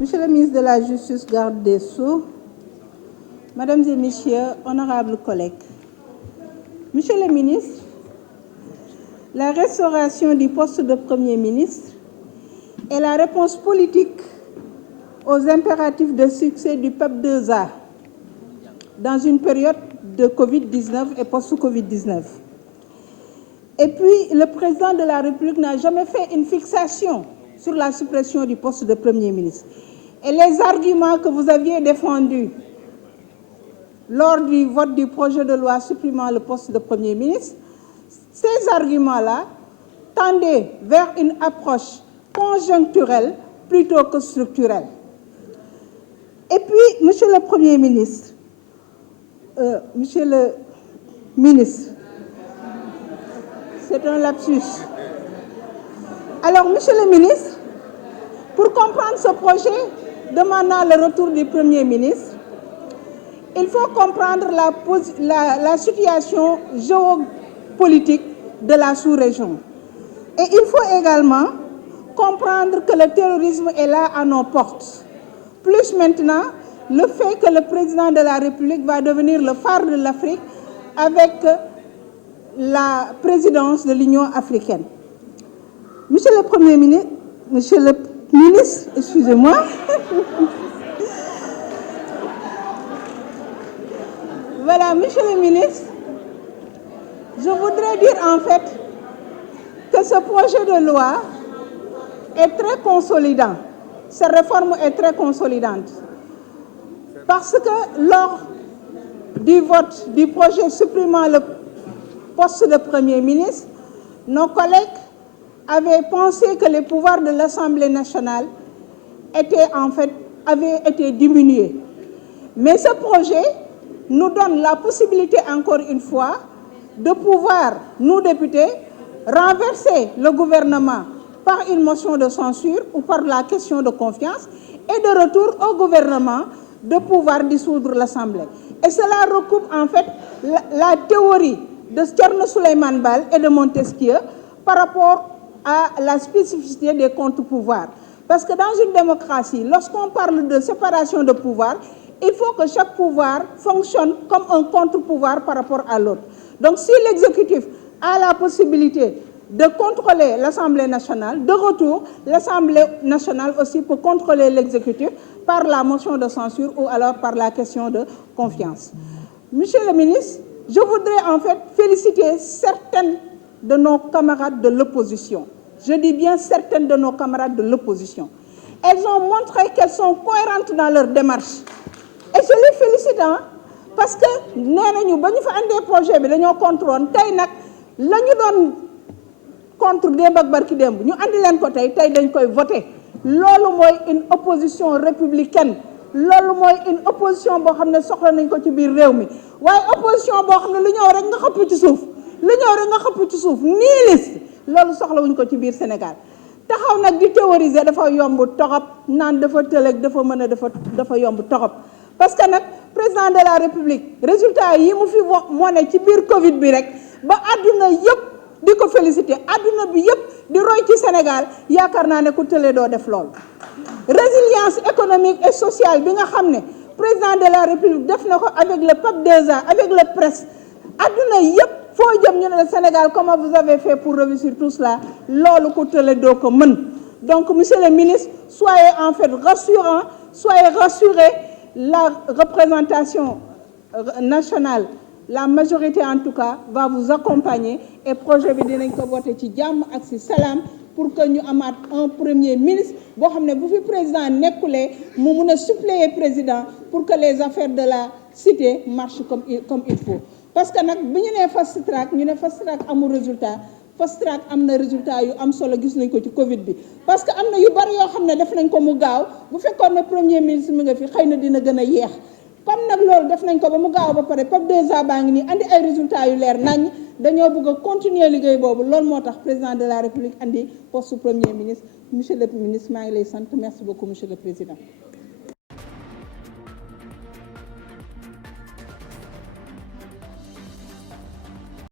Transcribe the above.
Monsieur le ministre de la Justice, garde des Sceaux, Mesdames et Messieurs, honorables collègues, Monsieur le ministre, la restauration du poste de Premier ministre est la réponse politique aux impératifs de succès du PEP 2A dans une période de Covid-19 et post-Covid-19. Et puis, le président de la République n'a jamais fait une fixation sur la suppression du poste de Premier ministre. Et les arguments que vous aviez défendus lors du vote du projet de loi supprimant le poste de Premier ministre, ces arguments-là tendaient vers une approche conjoncturelle plutôt que structurelle. Et puis, Monsieur le Premier ministre, Monsieur le ministre, c'est un lapsus. Alors, Monsieur le ministre, pour comprendre ce projet demandant le retour du Premier ministre, il faut comprendre la situation géopolitique de la sous-région. Et il faut également comprendre que le terrorisme est là à nos portes. Plus maintenant, le fait que le président de la République va devenir le phare de l'Afrique avec la présidence de l'Union africaine. Monsieur le Premier ministre, Monsieur le ministre, excusez-moi. Voilà, Monsieur le ministre, je voudrais dire en fait que ce projet de loi est très consolidant. Cette réforme est très consolidante. Parce que lors du vote du projet supprimant le poste de Premier ministre, nos collègues avaient pensé que les pouvoirs de l'Assemblée nationale avaient été diminués. Mais ce projet nous donne la possibilité, encore une fois, de pouvoir, nous députés, renverser le gouvernement par une motion de censure ou par la question de confiance et de retour au gouvernement de pouvoir dissoudre l'Assemblée. Et cela recoupe en fait la théorie de Thierno Souleymane Baal et de Montesquieu par rapport à la spécificité des contre-pouvoirs. Parce que dans une démocratie, lorsqu'on parle de séparation de pouvoir, il faut que chaque pouvoir fonctionne comme un contre-pouvoir par rapport à l'autre. Donc si l'exécutif a la possibilité de contrôler l'Assemblée nationale, de retour, l'Assemblée nationale aussi peut contrôler l'exécutif par la motion de censure ou alors par la question de confiance. Monsieur le ministre, je voudrais en fait féliciter certaines de nos camarades de l'opposition. Je dis bien certaines de nos camarades de l'opposition. Elles ont montré qu'elles sont cohérentes dans leur démarche. Et je les félicite, parce que nous avons fait un projet, nous avons contrôlé, nous avons contre des barki demb ñu andi len ko tay dañ koy voter lolu moy une opposition républicaine lolu moy une opposition bo xamné soxla nañ ko ci biir réew mi waye opposition bo xamné lu ñëw rek nga xëpp ci suuf lu ñëw rek nga xëpp ci suuf ni liste lolu soxla wuñ ko ci biir Sénégal taxaw nak di théoriser dafa yomb torop naan dafa tëlëk dafa mëna dafa yomb torop parce que nak président de la République résultat yi mu fi moné ci biir Covid bi rek ba aduna yépp di ko féliciter aduna bi yépp di roy ci Sénégal yaakaar naa ne ku tëlee doo def lool résilience économique et sociale bi nga xam ne président de la République def na ko avec le PEP 2A avec le presse aduna yépp foo jëm ñu ne le Sénégal comment vous avez fait pour réussir tout cela loolu ku tëlee doo ko mën donc monsieur le ministre soyez en fait rassurant soyez rassurés la représentation nationale la majorité en tout cas va vous accompagner et projet bi dinañ ko voter ci jamm ak ci salam pour que ñu amaat un premier ministre bo xamné bu fi président nekkulé mu mëna suppléer président pour que les affaires de la cité marchent comme il faut parce que nak biñu né fast track ñu né fast track amul résultat fast track amna résultat yu am solo gis nañ ko ci Covid bi parce que amna yu bari yo xamné def nañ ko mu gaaw bu fekkone premier ministre mi nga fi xeyna dina gëna yéx comme nag loolu def nañ ko ba mu gaaw ba pare PEP 2A baa ngi nii andi ay résultats yu leer nañ dañoo bëgg a continuer liggéey boobu loolu moo tax président de la République andi poste premier ministre monsieur le ministre maa ngi lay sant merci beaucoup monsieur le président